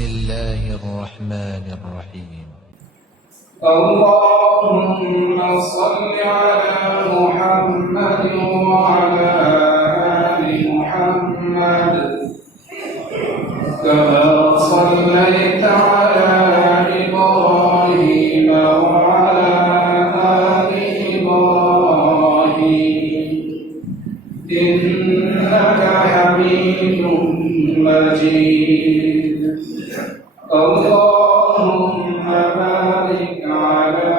الله الرحمن الرحيم. اللهم صل على محمد وعلى آل محمد كما صليت على إبراهيم وعلى آل إبراهيم إنك حميد مجيد. اللهم بارك على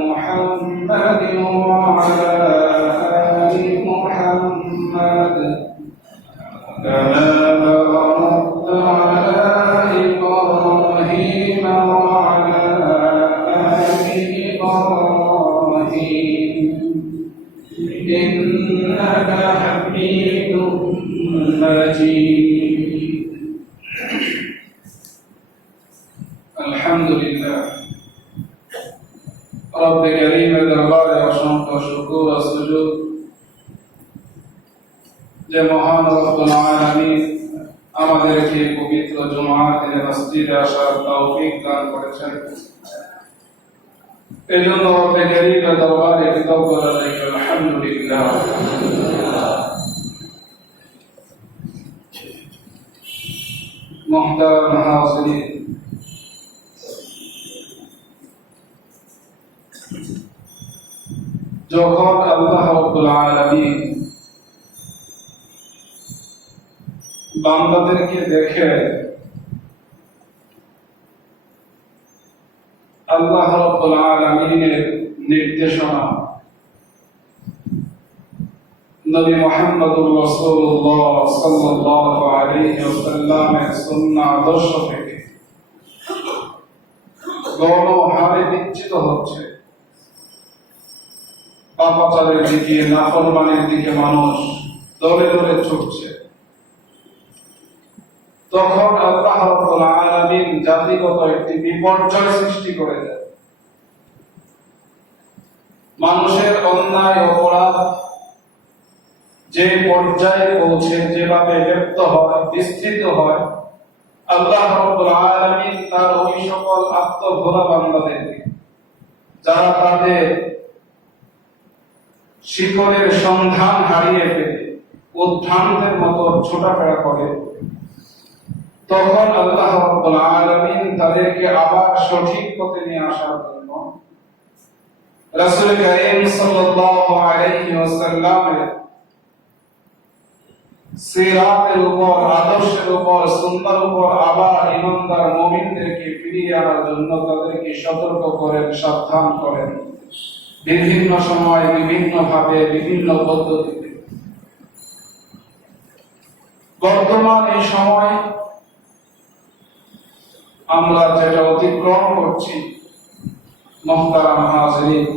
محمد وعلى آل محمد كما باركت على إبراهيم وعلى آل إبراهيم إنك حميد مجيد. আলহামদুলিল্লাহ রব্বে কারীমের দরবারে অসংখ্য শুকর ও সুজুদ যে মহান রব্বুল আলামিন আমাদেরকে পবিত্র জুমাতে মসজিদে আসার তৌফিক দান করেছেন। এজন্য রব্বে কারীমের দরবারে কৃতজ্ঞতা জানাই। আলহামদুলিল্লাহ। মুহতারাম হাজিরিন, যখন আল্লাহ রাব্বুল আলামিন বান্দাদেরকে দেখে, আল্লাহ রাব্বুল আলামিনের নির্দেশনা নবী মুহাম্মদুর রাসূলুল্লাহ সাল্লাল্লাহু আলাইহি ওয়াসাল্লামের সুন্নাহ আদর্শ থেকে গণহারে বিচ্যুত হচ্ছে, পাপাচারের দিকে, নাফরমানির দিকে মানুষ দলে দলে ছুটছে, তখন আল্লাহ রাব্বুল আলামিন জাতিগত একটি বিপর্যয় সৃষ্টি করে দেয়। মানুষের অন্যায় অপরাধ যে পর্যায়ে পৌঁছে, যেভাবে ব্যক্ত হয়, বিস্তৃত হয়, আল্লাহ রাব্বুল আলামিন তার ওই সকল আত্মভোলা বান্দাদেরকে, যারা তাদের শিকড়ের সন্ধান হারিয়ে ফেলে উদ্ভ্রান্তের মতো ছোটাফেরা করে, তখন আল্লাহ রাব্বুল আলামিন তাদেরকে আবার সঠিক পথে নিয়ে আসার জন্য রাসূল কারীম সাল্লাল্লাহু আলাইহি ওয়াসাল্লামের সিরাতের উপর, আদর্শের উপর, সুন্নাহর উপর আবার ঈমানদার মুমিনদেরকে ফিরিয়ে আনার জন্য তাদেরকে সতর্ক করেন, সাবধান করেন, বিভিন্ন সময়, বিভিন্ন ভাবে, বিভিন্ন পদ্ধতিতে। বর্তমান এই সময় আমরা যেটা অতিক্রম করছি, মুহতারাম হাজিরিন,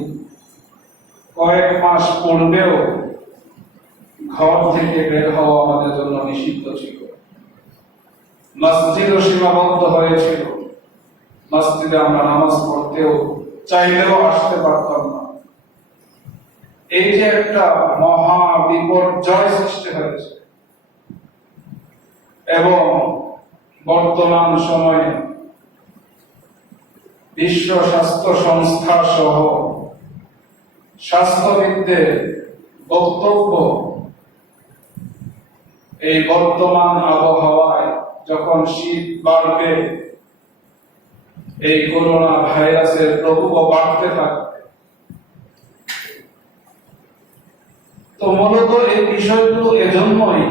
কয়েক মাস পূর্বেও ঘর থেকে বের হওয়া আমাদের জন্য নিষিদ্ধ ছিল। মসজিদও সীমাবদ্ধ হয়েছিল, মসজিদে আমরা নামাজ পড়তেও চাইলেও আসতে পারতাম না। এই যে একটা মহা বিপর্যয় সৃষ্টি হয়েছে, এবং বর্তমান সময়ে বিশ্ব স্বাস্থ্য সংস্থা সহ স্বাস্থ্যবিদদের বক্তব্য, এই বর্তমান আবহাওয়ায় যখন শীত বাড়বে, এই করোনা ভাইরাসের প্রকোপ বাড়তে থাকবে, তো মূলত এই বিষয়গুলো এজন্যই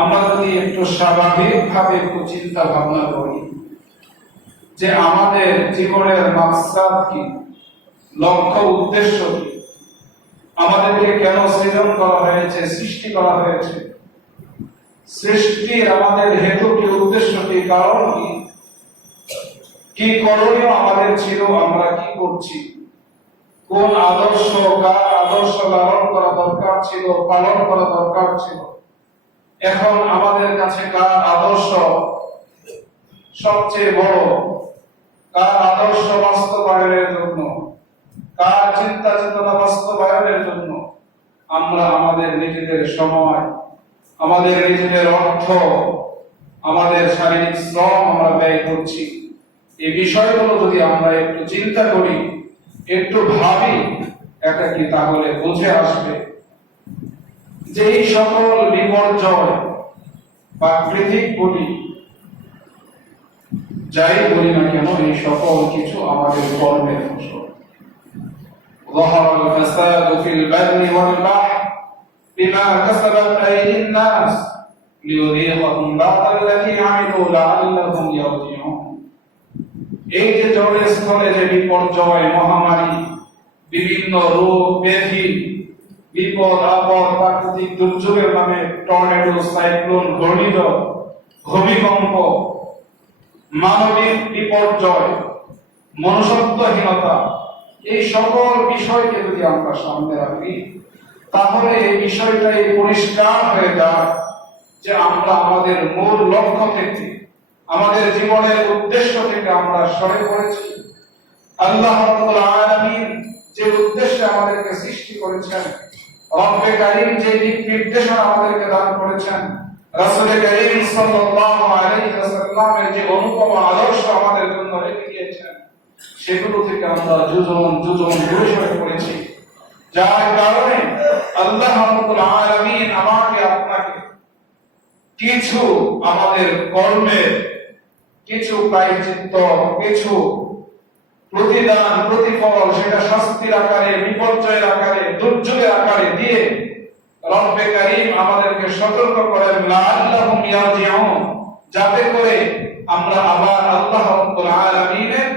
আমরা যদি একটু স্বাভাবিকভাবে একটু চিন্তা ভাবনা করি যে আমাদের জীবনের মাকসাদ কি, লক্ষ্য উদ্দেশ্য কি, আমাদেরকে কেন সৃজন করা হয়েছে, সৃষ্টি করা হয়েছে, সৃষ্টির আমাদের হেতু কি, উদ্দেশ্য কি, কারণ কি, কি করণীয় আমাদের ছিল, আমরা কি করছি, কোন আদর্শ, কার আদর্শ লালন করা দরকার ছিল, পালন করা দরকার ছিল, এখন আমাদের কাছে কার আদর্শ সবচেয়ে বড়, কার আদর্শ বাস্তবায়নের জন্য, কার চিন্তা চেতনা বাস্তবায়নের জন্য আমরা আমাদের নিজেদের সময়, আমাদের নিজেদের অর্থ, আমাদের শারীরিক শ্রম আমরা ব্যয় করছি, এই বিষয়গুলো যদি আমরা একটু চিন্তা করি, একটু ভাবি, এটা কি তাহলে বুঝে আসবে যে এই সকল বিপর্যয়, প্রাকৃতিক বলি যাই বলি না কেন, এই সকল কিছু আমাদের কর্মের ফসল। ظهر الفساد في البر والبحر بما كسبت أيدي الناس ليذيقهم بعض الذي عملوا لعلهم يرجعون। এই যে জলের স্থলে যে বিপর্যয়, মহামারী, বিভিন্ন রোগ ব্যাধি, বিপদ আপদ, প্রাকৃতিক দুর্যোগের নামে টর্নেডো, সাইক্লোন, ঘূর্ণিঝড়, ভূমিকম্প, মানবিক বিপর্যয়, মনুষ্যত্বহীনতা, এই সকল বিষয়কে যদি আমরা সামনে রাখি, তাহলে এই বিষয়টাই পরিষ্কার হয়ে যায় যে আমরা আমাদের মূল লক্ষ্য থেকে, আমাদের জীবনের উদ্দেশ্য থেকে আমরা সরে পড়েছি। আল্লাহ রাব্বুল আলামিন যে উদ্দেশ্যে আমাদেরকে সৃষ্টি করেছেন, রব্বে কারীম যে দিক নির্দেশনা আমাদেরকে দান করেছেন, রাসূল কারীম সাল্লাল্লাহু আলাইহি ওয়াসাল্লামের যে অনুপম আদর্শ আমাদের জন্য রেখে গিয়েছেন, সেগুলো থেকে আমরা যুজন দূরে সরে পড়েছি। যার কারণে আল্লাহ রাব্বুল আলামিন আমাকে আপনাকে কিছু আমাদের কর্মের কিছু প্রায়শ্চিত্ত, কিছু প্রতিদান, প্রতিফল, সেটা শাস্তির আকারে, বিপর্যয়ের আকারে, দুর্যোগের আকারে দিয়ে রব্বে কারীম আমাদেরকে সতর্ক করেন, লাআল্লাহুম ইয়ারজিউন, যাতে করে আমরা আবার আল্লাহ রাব্বুল আলামিনের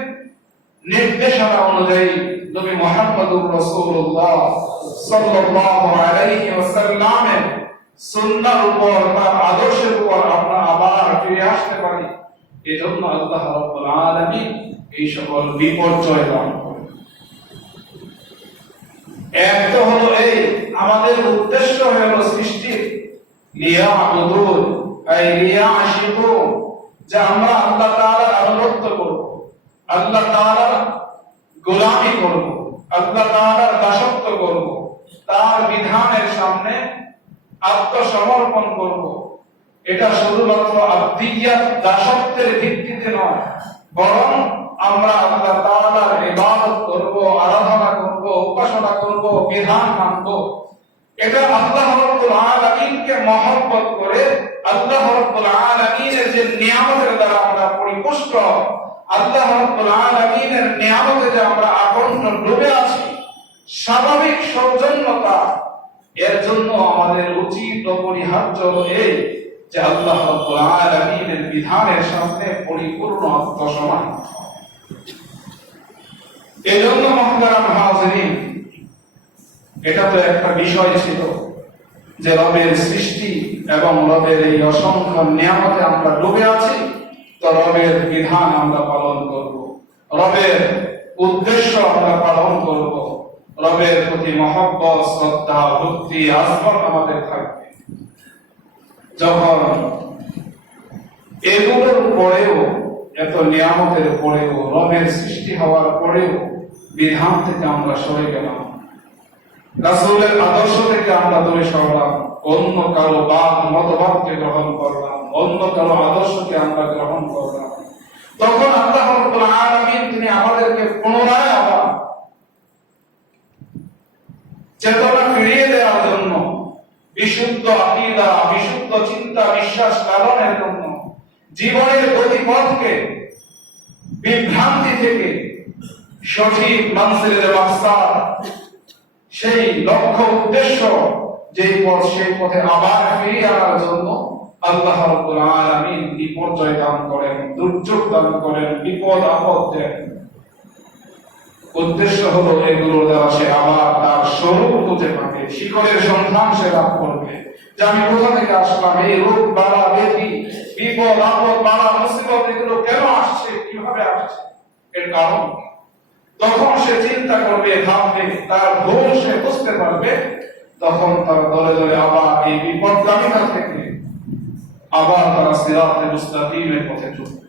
নির্দেশনা অনুযায়ী নবী মুহাম্মদুর রাসূলুল্লাহ সাল্লাল্লাহু আলাইহি ওয়াসাল্লামের সুন্নাহর উপর, তার আদর্শের উপর আমরা আবার ফিরে আসতে পারি। এজন্য আল্লাহ রাব্বুল আলামিন এই সকল বিপর্যয় দান করেন। এক তো হলো এই আমাদের উদ্দেশ্য হলো সৃষ্টি, লিয়াবুদুন আই লিয়াশিকু, যে আমরা আল্লাহ তাআলার আনুগত্য করব, আল্লাহ তাআলার গোলামি করব, আল্লাহ তাআলার দাসত্ব করব, তার বিধানের সামনে আত্মসমর্পণ করব। এটা শুধুমাত্র আব্দিয়াত, দাসত্বের ভিত্তিতে নয়, বরং আমরা আল্লাহ তাআলার ইবাদত করব, আরাধনা করব, উপাসনা করব, বিধান মানব। এটা আল্লাহ রাব্বুল আলামিনকে মহব্বত করে, আল্লাহ রাব্বুল আলামিনের যে নিয়ামতের দ্বারা আমরা পরিপুষ্ট, আল্লাহ রাব্বুল আলামিনের নিয়ামতে যে আমরা আকণ্ঠ ডুবে আছি, স্বাভাবিক সৌজন্যতা, এর জন্য আমাদের উচিত অপরিহার্য এই যে আল্লাহ রাব্বুল আলামিনের বিধানের সামনে পরিপূর্ণ আত্মসমর্পণ। এজন্য মুহতারাম হাজিরিন, এটা তো একটা বিষয় ছিল যে রবের সৃষ্টি এবং রবের এই অসংখ্য নিয়ামতে আমরা ডুবে আছি, তো রবের বিধান আমরা পালন করব, রবের উদ্দেশ্য আমরা পালন করব, রবের প্রতি মহব্বত, শ্রদ্ধা, ভক্তি, আস্থা আমাদের থাকবে। যখন এগুলোর পরেও, এত নিয়ামতের পরেও, রবের সৃষ্টি হওয়ার পরেও বিধান থেকে আমরা সরে গেলাম, রাসূলের আদর্শ থেকে আমরা দূরে সরলাম, অন্য কারো মতবাদকে গ্রহণ করলাম, অন্য কারো আদর্শকে আমরা গ্রহণ করলাম, তখন আল্লাহ রাব্বুল আলামিন তিনি আমাদেরকে পুনরায় আবার চেতনা ফিরিয়ে দেওয়ার জন্য, বিশুদ্ধ আকীদা, বিশুদ্ধ চিন্তা, বিশ্বাস লালনের জন্য, জীবনের গতিপথকে বিভ্রান্তি থেকে সঠিক মানসিলের মাকসাদ, সেই লক্ষ্য উদ্দেশ্য যেই পথ, সেই পথে আবার ফিরিয়ে আনার জন্য আল্লাহ রাব্বুল আলামিন বিপর্যয় দান করেন, দুর্যোগ দান করেন, বিপদ আপদ দেন। উদ্দেশ্য হলো এগুলোর দ্বারা সে আবার তার স্বরূপ খুঁজে পাবে, শিকড়ের সন্ধান সে লাভ করবে, যে আমি কোথা থেকে আসলাম, এই রোগ বালা ব্যাধি, বিপদ আপদ, বালা মুসিবত, এগুলো কেন আসছে, কিভাবে আসছে, এর কারণ। তখন সে চিন্তা করবে, ভাববে, তার ভুল সে বুঝতে পারবে, তখন তার দলে দলে আবার এই বিপদগামিতা থেকে আবার তারা সিরাতে মুস্তাকিমের পথে চলবে।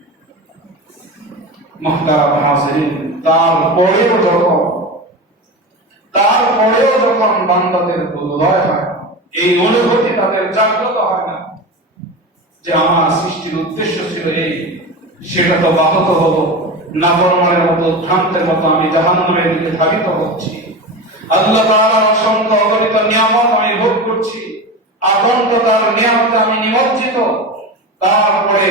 মুহতারাম হাজিরিন, তারপরেও যখন বান্দাদের উদয় হয়, এই অনুভূতি তাদের জাগ্রত হয় না যে আমার সৃষ্টির উদ্দেশ্য ছিল এই, সেটা তো বাহত হলো, নাফরমানের মতো ভ্রান্তের মতো আমি জাহান্নামের দিকে ধাবিত হচ্ছি। আল্লাহ তাআলার অসংখ্য অগণিত নিয়ামত আমি ভোগ করছি, আকণ্ঠ তার নিয়ামতে আমি নিমজ্জিত, তারপরে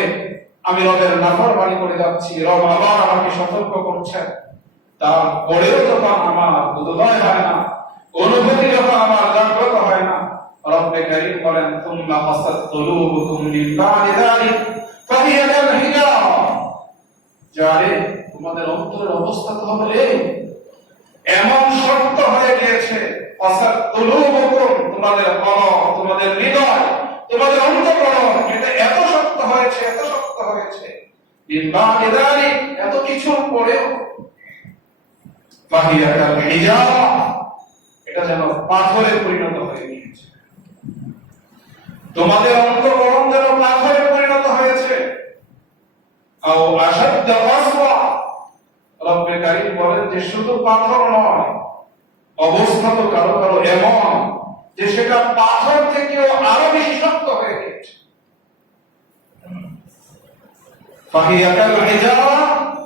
আমি রবের নাফরমানি করে যাচ্ছি। রব আবার আমাকে সতর্ক করছেন, তারপরেও যখন আমার বোধোদয় হয় না, অনুভূতি যখন আমার জাগ্রত হয় না, রব্বে কারীম বলেন তুম্মা ফাসাত কুলুবুকুম মিন বা'দি যালিক ফাহিয়া কাল হিজারা। যারে তোমাদের অন্তরের অবস্থা তো হবে এই, এমন শক্ত হয়ে গিয়েছে, ফাসাত কুলুবুকুম, তোমাদের কলব, তোমাদের হৃদয়, তোমাদের অন্তঃকরণ, এটা এত শক্ত হয়েছে, এত শক্ত হয়েছে, মিন বা'দি যালিক, এত কিছুর পরেও ফাহিয়া কাল হিজারা, এটা যেন পাথরে পরিণত হয়ে গিয়েছে। তোমাদের অন্তঃকরণ যেন পাথরে পরিণত হয়েছে। আও আশাদ্দ কাসওয়া, রব্বে কারীম বলেন যে শুধু পাথর নয়, অবস্থা তো কারো কারো এমন যে সেটা পাথর থেকেও আরো বেশি শক্ত হয়ে গেছে। ফাহিয়া কাল হিজারা,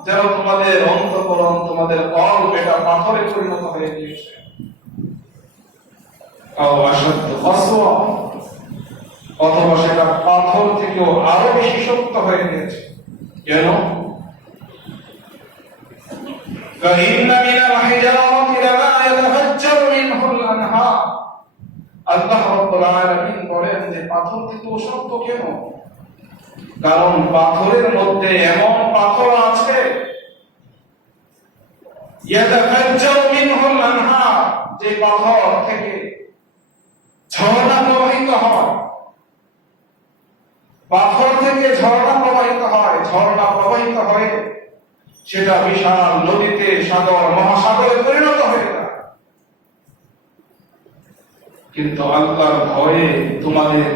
যেন তোমাদের অন্তঃকরণ, তোমাদের কলব, এটা পাথরে পরিণত হয়ে গিয়েছে। আও আশাদ্দ কাসওয়া, অথবা সেটা পাথর থেকেও আরো বেশি শক্ত হয়ে গেছে। কেন? فإن من الحجارة لما يتفجر منه الأنهار। আল্লাহ রাব্বুল আলামিন বলেন যে পাথর থেকেও শক্ত কেন? কারণ পাথরের মধ্যে এমন পাথর আছে, ইয়াতাফাজ্জারু মিনহুল আনহার, যে পাথর থেকে ঝর্ণা প্রবাহিত হয়, পাথর থেকে ঝর্ণা প্রবাহিত হয়, ঝর্ণা প্রবাহিত হয়ে সেটা বিশাল নদীতে, সাগর, মহাসাগরে পরিণত হয়ে যায়। কিন্তু আল্লাহর ভয়ে তোমাদের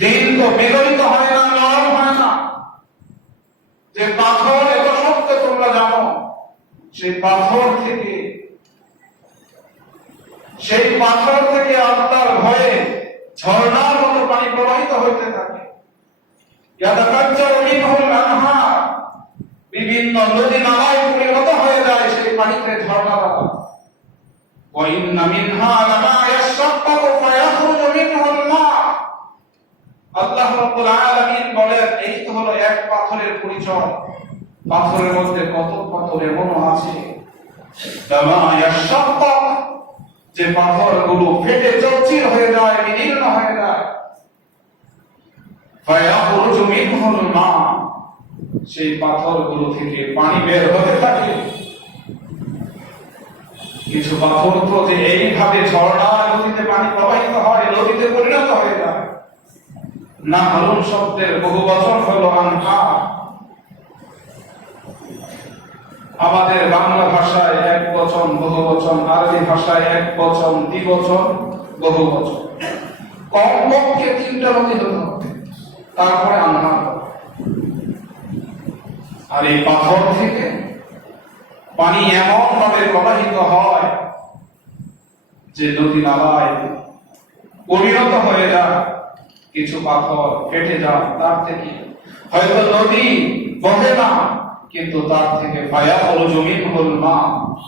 দিল তো বিগলিত হয় না, নরম হয় না। যে পাথর এত শক্ত তোমরা জানো, সেই পাথর থেকে আল্লাহর ভয়ে ঝর্ণার মতো পানি প্রবাহিত হইতে থাকে। ইয়াতাফাজ্জারু মিনহুল আনহার, বিভিন্ন নদী নালায় পরিণত হয়ে যায় সেই পানিতে, ঝর্ণা দ্বারা। ওয়া ইন্না মিনহা লামা ইয়াশাক্কাকু ফায়াখরুজু মিনহুল মা। আল্লাহ রাব্বুল আলামিন বলেন এই তো হলো এক পাথরের পরিচয়। পাথরের মধ্যে কত পাথর এমনও আছে, লামা ইয়াশাক্কাক, যে পাথরগুলো ফেটে চৌচির হয়ে যায়, বিদীর্ণ হয়ে যায়। ফায়াখরুজু মিনহুল মা, সেই পাথরগুলো থেকে পানি বের হতে থাকে। কিছু পাথর তো যে এইভাবে ঝর্ণার গতিতে পানি প্রবাহিত হয়, নদীতে পরিণত হয়ে যায়। না হারুন শব্দের বহু বচন হলো আনহার। আমাদের বাংলা ভাষায় এক বচন, বহু বচন, আরবি ভাষায় এক বচন, দ্বিবচন, বহু বচন, কমপক্ষে 3টা নদী হতে হবে, তারপরে আনহার। আর এই পাথর থেকে পানি এমন ভাবে প্রবাহিত হয় যে নদী নালায় পরিণত হয়ে যায়। কিছু পাথর ফেটে যায়, তার থেকে হয়তো নদী বহে না, কিন্তু তার থেকে ফায়াখরুজু মিনহুল মা,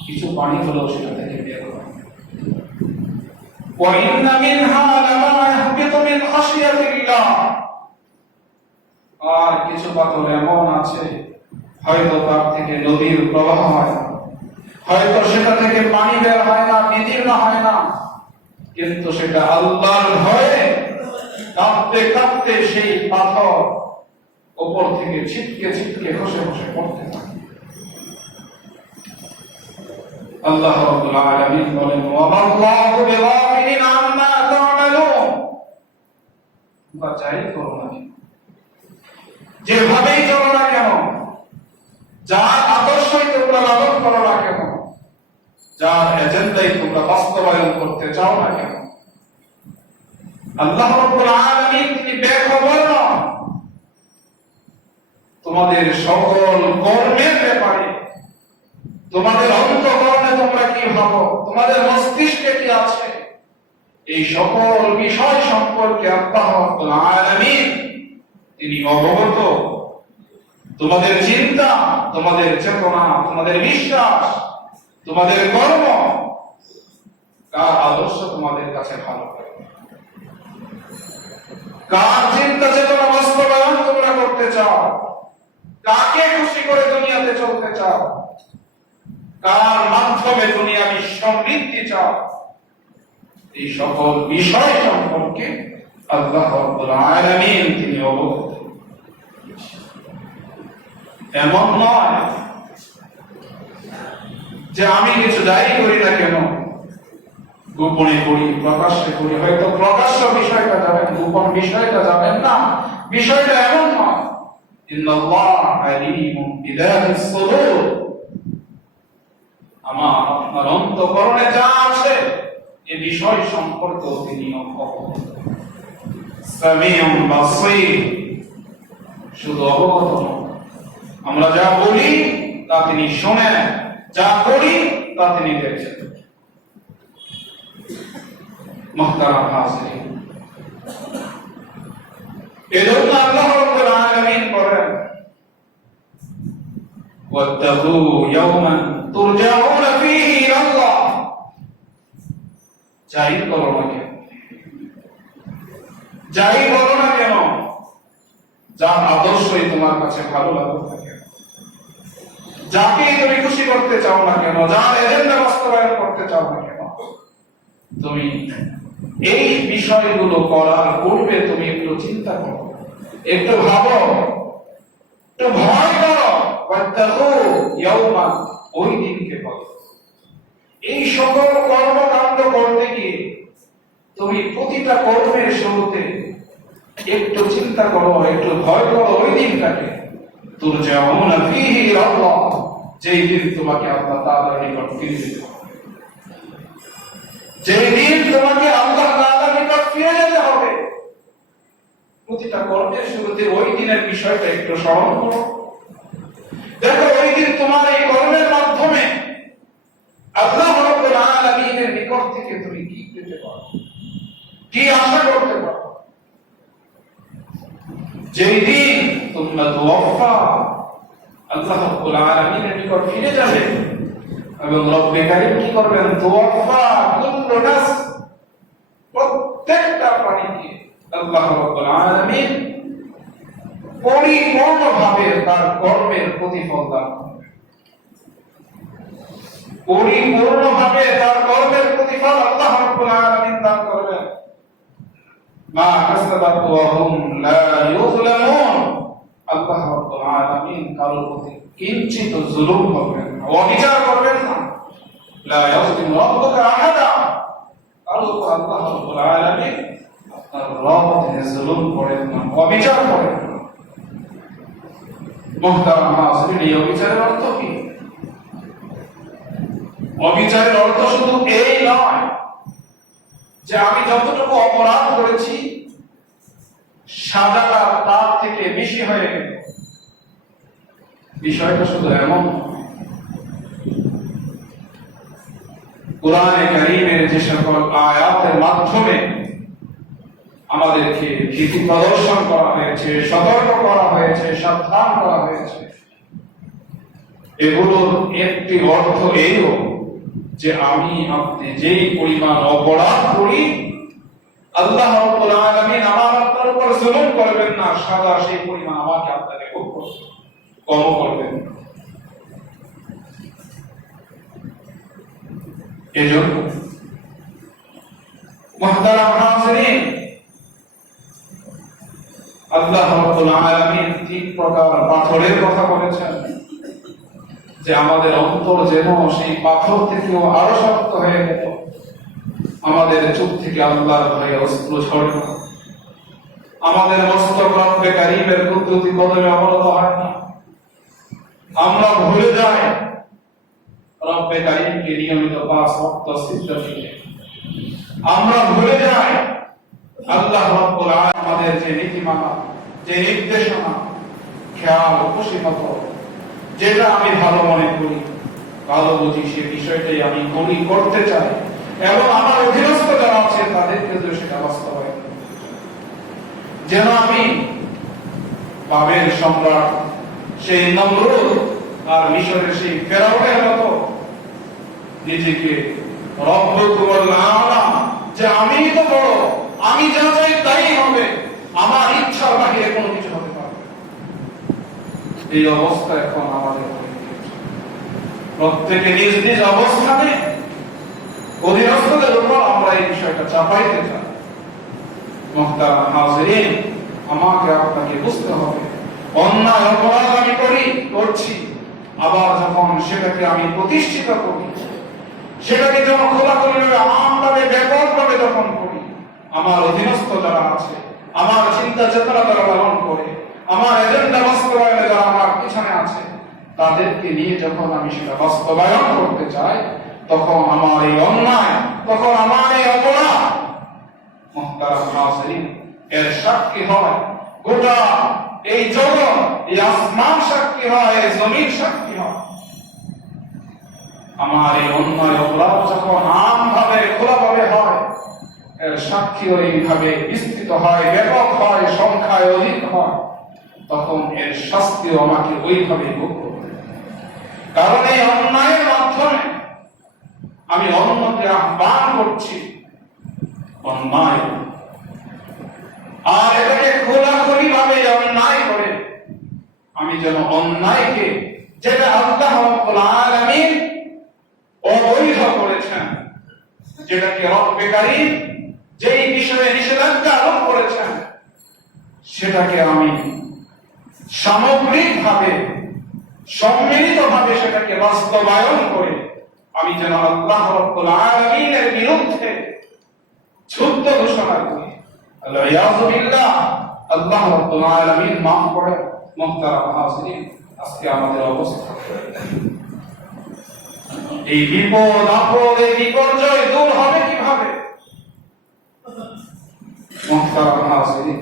কিছু পানি হলো সেটা থেকে বের হয়। ওয়া ইন্না মিনহা লামা ইয়াহবিতু মিন খাশিয়াতিল্লাহ, আর কিছু পাথর এমন আছে হয়তো তার থেকে নদীর প্রবাহ হয় না, হয়তো সেটা থেকে পানি বের হয় না, বিদীর্ণ হয় না, কিন্তু সেটা আল্লাহর ভয়ে কাঁপতে কাঁপতে সেই পাথর উপর থেকে ছিটকে ছিটকে খসে খসে পড়তে থাকে। আল্লাহ রাব্বুল আলামিন বলেন ওয়া মাল্লাহু বিগাফিলিন আম্মা তা'মালুন। তোমরা যাই করো না, যেভাবেই চলো না কেন, যার আদর্শই তোমরা লালন করো না কেন, যার এজেন্ডাই তোমরা বাস্তবায়ন করতে চাও না কেন, আল্লাহ রাব্বুল আলামিন তিনি বেখবর নন। তোমাদের সকল কর্মের ব্যাপারে, তোমাদের অন্তঃকরণে তোমরা কি ভাবো, তোমাদের মস্তিষ্কে কি আছে, এই সকল বিষয় সম্পর্কে আল্লাহ রাব্বুল আলামিন তিনি অবগত। তোমাদের চিন্তা, তোমাদের চেতনা, তোমাদের বিশ্বাস, তোমাদের কর্ম, কার আদর্শ তোমাদের কাছে ভালো লাগে, কার চিন্তা চেতনা বাস্তবায়ন তোমরা করতে চাও, কাকে খুশি করে দুনিয়াতে চলতে চাও, কার মাধ্যমে দুনিয়াবি সমৃদ্ধি চাও, এই সকল বিষয় সম্পর্কে আল্লাহ রাব্বুল আলামিন তিনি অবগত। এমন নয় যে আমি কিছু যাই করি না কেন, গোপনে করি, প্রকাশ্যে করি, হয়তো প্রকাশ্য বিষয়টা যাবেন, গোপন বিষয়টা যাবেন না। বিষয়টা এমন নয়, ইন্নাল্লাহ আলীমুম বিযাতিস সুদূর, আমার আপনার অন্তঃকরণে যা আছে এই বিষয় সম্পর্কে তিনি অবগত। সামিউন বাসীর, শুধু অবগত নয়, আমরা যা বলি তা তিনি শোনেন, যা করি তা তিনি দেখছেন। মুহতারাম হাজিরিন, এজন্য আল্লাহ রাব্বুল আলামিন বলেন, ওয়াত্তাকু ইয়াওমান তুরজাউনা ফীহি ইলাল্লাহ। যাই করো না কেন, যাই বলো না কেন, যার আদর্শই তোমার কাছে ভালো লাগুক না কেন, যাকে তুমি খুশি করতে চাও না কেন, যার এজেন্ডা বাস্তবায়ন করতে চাও না কেন, তুমি এই বিষয়গুলো করার পূর্বে তুমি একটু চিন্তা করো, একটু ভাবো, একটু ভয় করো। ওয়াত্তাকু ইয়াওমান, ওই দিনকে বলো। এই সকল কর্মকাণ্ড করতে গিয়ে তুমি প্রতিটা কর্মের শুরুতে একটু চিন্তা করো, একটু ভয় করো ওই দিনটাকে, তুরজাউনা ফীহি ইলাল্লাহ, যেই দিন তোমাকে আল্লাহ তাআলার নিকট ফিরে যেতে হবে, যেই দিন তোমাকে আল্লাহ তাআলার নিকট ফিরে যেতে হবে। প্রতিটা কর্মের শুরুতে ওই দিনের বিষয়টা একটু স্মরণ করো। দেখো ওই দিন তোমার এই কর্মের মাধ্যমে আল্লাহ রাব্বুল আলামিনের নিকট থেকে তুমি কি পেতে পারো, কি আশা করতে পারো। যেই দিন তোমরা তুওয়াফা, আল্লাহ রাব্বুল আলামিনের নিকট ফিরে যাবে, এবং রব্বে কারীম কি করবেন, তুওয়াফা কুল্লু নাফস, প্রত্যেকটা প্রাণীকে আল্লাহ রাব্বুল আলামিন পরিপূর্ণভাবে তার কর্মের প্রতিফল দান করবেন। পরিপূর্ণভাবে তার কর্মের প্রতিফল আল্লাহ রাব্বুল আলামিন দান করবেন। মা কাসাবাত ওয়া হুম লা ইউযলামুন, আল্লাহ রাব্বুল আলামিন কারোর প্রতি কিঞ্চিত জুলুম করবেন না, অবিচার করবেন না। লা ইয়াযলিমু রাব্বুকা আহাদা, কারোর উপর আল্লাহ রাব্বুল আলামিন আপনার রব তিনি জুলুম করেন না, অবিচার করেন না। মুহতারাম হাজিরিন, এই অবিচারের অর্থ কি? অবিচারের অর্থ শুধু এই নয় যে আমি যতটুকু অপরাধ করেছি সাজাটা তার থেকে বেশি হয়ে গেল। বিষয়টা শুধু এমন, কোরআনে কারীমের যে সকল আয়াতের মাধ্যমে আমাদেরকে ভীতি প্রদর্শন করা হয়েছে, সতর্ক করা হয়েছে, সাবধান করা হয়েছে, এগুলোর একটি অর্থ এইও যে আমি আপনি যেই পরিমাণ অপরাধ করি আল্লাহ রাব্বুল আলামিন আমার আপনার উপর জুলুম করবেন না, সাদা সেই পরিমাণ আমাকে আপনাকে খুব কম করবেন। এজন্য মুহতারাম হাজিরিন, আল্লাহ রাব্বুল আলামিন তিন প্রকার পাথরের কথা বলেছেন, যে আমাদের অন্তর যেন সেই পাথর থেকেও আরো শক্ত হয়ে গেল, আমাদের চোখ থেকে আল্লাহর ভয়ে অশ্রু ঝরে না, আমাদের মস্তক রব্বে কারীমের কুদরতি কদমে অবনত হয় না, আমরা ভুলে যাই রব্বে কারীমকে নিয়মিত 5 ওয়াক্ত সিজদা দিতে, আমরা ভুলে যাই আল্লাহ রাব্বুল আলামিন আমাদের যে নীতিমালা, যে নির্দেশনা, খেয়াল খুশিমত যেটা আমি ভালো মনে করি, ভালো বুঝি, সে বিষয়টাই আমি করতে চাই, এবং আমার অধীনস্থ যারা আছে তাদেরকে সেটা বাস্তবায়ন, যেন আমি বাবেল সম্রাট সেই নমরুদ আর মিশরের সেই ফেরাউনের মতো নিজেকে রব্বুল আলা, যে আমিই তো বড়, আমি যা চাই তাই হবে, আমার ইচ্ছার বাহিরে কোনো কিছু হতে পারে না। এই অবস্থা এখন আমাদের প্রত্যেকে নিজ নিজ অবস্থানে অধীনস্থদের উপর আমরা এই বিষয়টা চাপাইতে চাই। মুহতারাম হাজিরিন, আমাকে আপনাকে বুঝতে হবে, অন্যায় অপরাধ আমি করছি, আবার যখন সেটাকে আমি প্রতিষ্ঠিত করি, সেটাকে যখন খোলাখুলি ভাবে আমভাবে ব্যাপকভাবে যখন করি, আমার অধীনস্থ যারা আছে, আমার চিন্তা চেতনা যারা পালন করে, আমার এজেন্ডা বাস্তবায়নে যারা আমার পিছনে আছে, তাদেরকে নিয়ে যখন আমি সেটা বাস্তবায়ন করতে চাই, তখন আমার এই অন্যায়, তখন আমার এই অপরাধ, মুহতারাম হাজিরিন, এর সাক্ষী হয় গোটা এই জগৎ, এই আসমান সাক্ষী হয়, এই জমিন সাক্ষী হয়। আমার এই অন্যায় অপরাধ যখন আমভাবে খোলাভাবে হয়, এর সাক্ষী এইভাবে বিস্তৃত হয়, ব্যাপক হয়, সংখ্যায় অধিক হয়, তখন এর শাস্তিও আমাকে ওইভাবে ভোগ করতে হবে। কারণ এই অন্যায়ের মাধ্যমে আমি অন্যকে আহ্বান করছি অন্যায়, আর এটাকে খোলাখুলি ভাবে অন্যায় করে আমি যেন অন্যায়কে, যেটা আল্লাহ রাব্বুল আলামিন অবৈধ করেছেন, যেটাকে রব্বে কারীম যেই বিষয়ে নিষেধাজ্ঞা আরোপ করেছেন, সেটাকে আমি সামগ্রিকভাবে সম্মিলিতভাবে সেটাকে বাস্তবায়ন করে আমি যেন আল্লাহ রাব্বুল আলামিনের বিরুদ্ধে যুদ্ধ ঘোষণা করি। আল-ইয়াযু বিল্লাহ, আল্লাহ রাব্বুল আলামিন মাফ করেন। মুহতারাম হাজিরিন, আজকে আমাদের অবস্থা, এই বিপদ আপদ, এই বিপর্যয় দূর হবে কিভাবে? মুহতারাম হাজিরিন,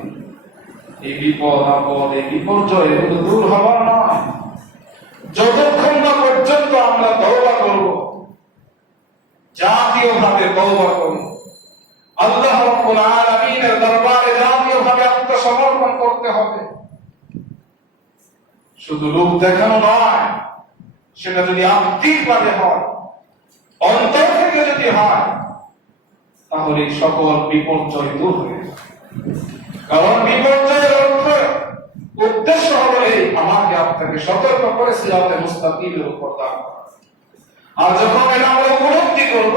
এই বিপদ আপদ, এই বিপর্যয় এগুলো দূর হবার নয় যতক্ষণ না পর্যন্ত আমরা তওবা করব, জাতীয়ভাবে তওবা করব, আল্লাহ রাব্বুল আলামিনের দরবারে জাতীয়ভাবে আত্মসমর্পণ করতে হবে। শুধু লোক দেখানো নয়, সেটা যদি আত্মিকভাবে হয়, অন্তর থেকে যদি হয়, তাহলে সকল বিপর্যয় দূর হয়ে যাবে। কারণ বিপর্যয়ের অর্থ, উদ্দেশ্য হলো এই, আমাকে আপনাকে সতর্ক করে সিরাতে মুস্তাকিমের উপর দাঁড় করা। আর যখন এটা আমরা উপলব্ধি করব,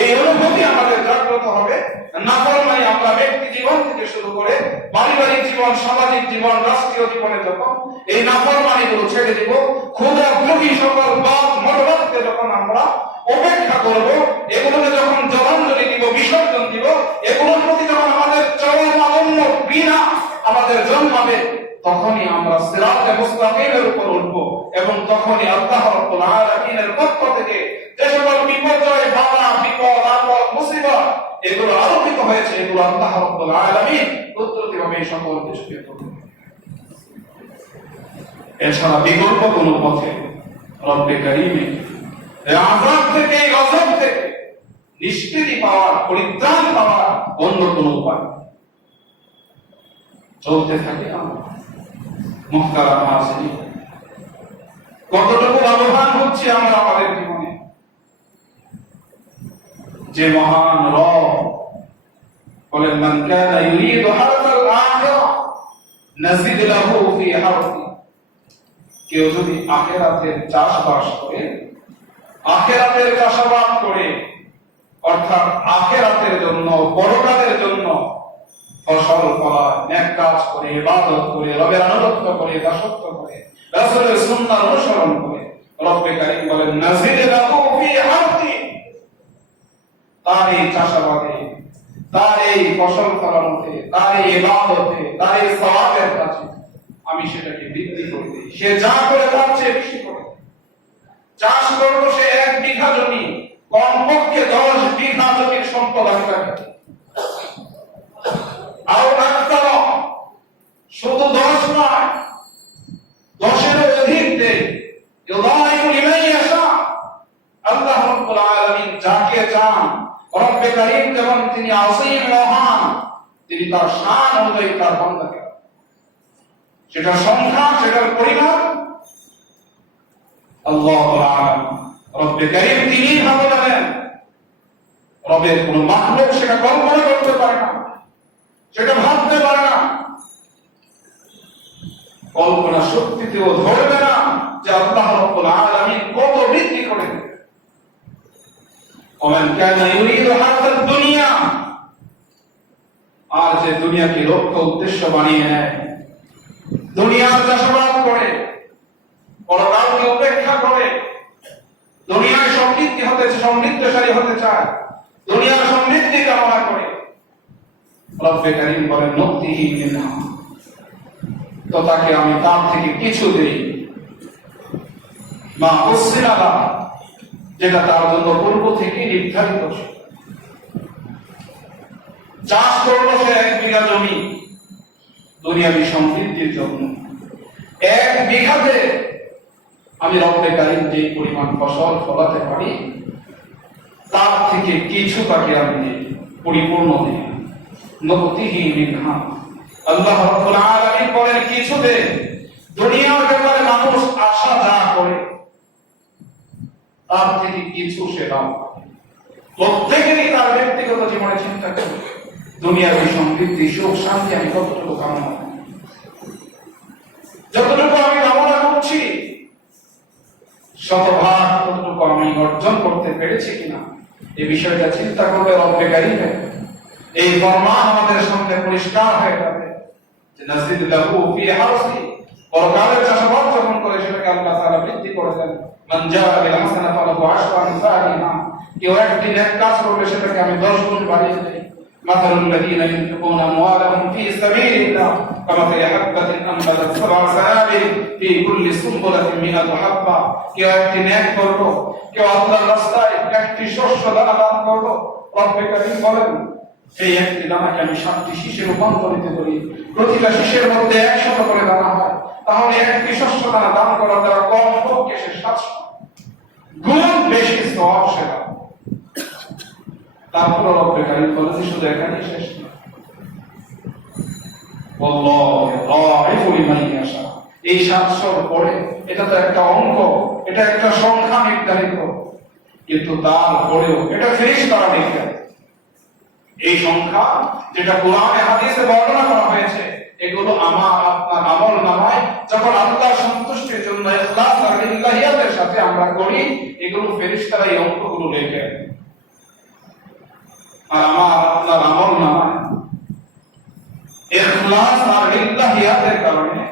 এই অনুভূতি আমাদের জাগ্রত হবে, নাফরমানি আমরা ব্যক্তি জীবন থেকে শুরু করে পারিবারিক জীবন, সামাজিক জীবন, রাষ্ট্রীয় জীবনে যখন এই নাফরমানিগুলো ছেড়ে দিব, ক্ষুদ্রদ্রোহী সকল বাদ মতবাদকে যখন আমরা উপেক্ষা করব, এগুলোকে যখন জবানজলি দিব, বিসর্জন দিব, এগুলোর প্রতি যখন আমাদের চরম অনন্য ঘৃণা আমাদের জন্মাবে, তখনই আমরা সিরাতে মুস্তাকিমের উপর উঠব, এবং তখনই আল্লাহ রাব্বুল আলামিনের পক্ষ থেকে যে সকল বিপর্যয়, বাধা, বিপদ, আপদ, মুসিবত এগুলো আরোপিত হয়েছে, এগুলো আল্লাহ রাব্বুল আলামিন কুদরতিভাবে এই সকল কিছুকে করবেন। এছাড়া বিকল্প কোন পথে রব্বে কারীমে এই আযাব থেকে, এই গজব থেকে নিষ্কৃতি পাওয়ার, পরিত্রাণ পাওয়ার অন্য কোন উপায় চলতে থাকে আমরা। মুহতারাম হাজিরিন, কতটুকু লাভবান হচ্ছে আমরা আমাদের জীবনে? যে মহান রব বলেন, মান কানা ইউরিদু হারসাল আখিরাহ নাজিদ লাহু ফি হারসি, কেউ যদি আখিরাতের চাষবাস করে, আখিরাতের চাষাবাদ করে, অর্থাৎ আখিরাতের জন্য, পরকালের জন্য ফসল ফলায়, নেক কাজ করে, ইবাদত করে, রবের আনুগত্য করে, দাসত্ব করে, রাসূলের সুন্নাহ অনুসরণ করে, রব্বে কারীম বলেন নাজিদ লাহু ফি হারসি, তার এই চাষাবাদে, তার এই ফসল ফলানোতে, তার এই ইবাদতে, তার এই সওয়াবের কাছে আমি সেটাকে বৃদ্ধি করে দিই। সে যা করে তার চেয়ে বেশি করে। চাষ করবো সে 1 বিঘা জমি, কমপক্ষে 10 বিঘা জমির সম্পদ আমি রাখি। আর রাখতাম শুধু 10 নয়, 10-এরও অধিক দেয়। ইউদাইফু লিমান ইয়াশা, আল্লাহ রাব্বুল আলামিন যাকে চান, রব্বে কারীম যেমন তিনি আসীম মহান, তিনি তার শান অনুযায়ী তার বান্দাকে সেটার সংখ্যা, সেটার পরিমাণ আল্লাহুল আ'লাম, রব্বে কারীম তিনিই ভালো জানেন। রবের কোন মাখলুক সেটা কল্পনা করতে পারে না, সেটা ভাবতে পারে না, কল্পনা শক্তিতেও ধরবে না যে আল্লাহ রাব্বুল আলামিন কত বৃদ্ধি করেন। ওমান কানা ইউরিদু হায়াতাদ দুনিয়া, আর যে দুনিয়াকে লক্ষ্য উদ্দেশ্য বানিয়ে নেয়, দুনিয়ার চাষাবাদ করে, পরকালকে উপেক্ষা করে, দুনিয়ায় সমৃদ্ধশালী হতে চায়, দুনিয়ার সমৃদ্ধি কামনা করে, রব্বে কারীম বলেন নুতিহি মিনহা, তো তাকে আমি তার থেকে কিছু দেই, মা উসিলালা, যেটা তার জন্য পূর্ব থেকে নির্ধারিত ছিল। চাষ করলো সে 1 বিঘা জমি দুনিয়াবী সমৃদ্ধির জন্য, 1 বিঘাতে আমি রব্বে কারীম যে পরিমাণ ফসল ফলাতে পারি তার থেকে কিছু তাকে আমি দিই, পরিপূর্ণ দিই। নুতিহি মিনহা, আল্লাহ রাব্বুল আলামিন বলেন কিছু দে। দুনিয়ার ব্যাপারে মানুষ আশা যা করে তার থেকে কিছু সে দাও। প্রত্যেকেরই তার ব্যক্তিগত জীবনে চিন্তা করে দুনিয়ার সমৃদ্ধি, সুখ, শান্তি আমি কতটুকু কামনা করি, যতটুকু আমি কামনা করছি শতভাগ কতটুকু আমি অর্জন করতে পেরেছি কিনা, এই বিষয়টা চিন্তা করবে রব্বে কারীম। এই ফরমান আমাদের সামনে পরিষ্কার হয়ে যাবে যে নাসিদ লাহু ফি হারসি, পরকালের চাষাবাদ যখন করে সেটাকে আল্লাহ তাআলা বৃদ্ধি করে দেন। মান জাআ বিল হাসানাতি ফালাহু আশরু আমসালিহা, কেউ একটি নেক কাজ করলে সেটাকে আমি 10 গুণ বাড়িয়ে দেই। মাসালুল লাযীনা ইউনফিকুনা আমওয়ালাহুম ফি সাবিলিল্লাহ কামাসালি হাব্বাতিন আনবাতাত সাবআ সানাবিল ফি কুল্লি সুনবুলাতিন মিআতু হাব্বা, কেউ একটি নেক করলো, কেউ আল্লাহর রাস্তায় একটি শস্য দানা দান করলো, রব্বে কারীম বলেন সেই একটি দানাকে আমি 7টি শীষে রূপান্তরিত করি, প্রতিটা শীষের মধ্যে 100 করে দানা হয়, তাহলে একটি শস্য দানা দান করার দ্বারা কমপক্ষে সে 700 গুণ বেশি সওয়াব সে পাবে। তারপর রব্বে কারীম বলেন শুধু এখানেই শেষ না, আল্লাহু যায়িফু লিমান ইয়াশা, এই 700 পরে এটা তো একটা অঙ্ক, এটা একটা সংখ্যা নির্ধারিত, কিন্তু তারপরেও এটা ফেরেশতারা লিখে এই সংখ্যা যেটা কোরআনে হাদিসে বর্ণনা করা হয়েছে, এগুলো আমার আপনার আমল নামায় যখন আল্লাহর সন্তুষ্টির জন্য ইখলাস আর লিল্লাহিয়াতের সাথে আমরা করি, এগুলো ফেরেশতারা এই অঙ্কগুলো লেখে। আর আমার আপনার আমল নামায় ইখলাস আর লিল্লাহিয়াতের কারণে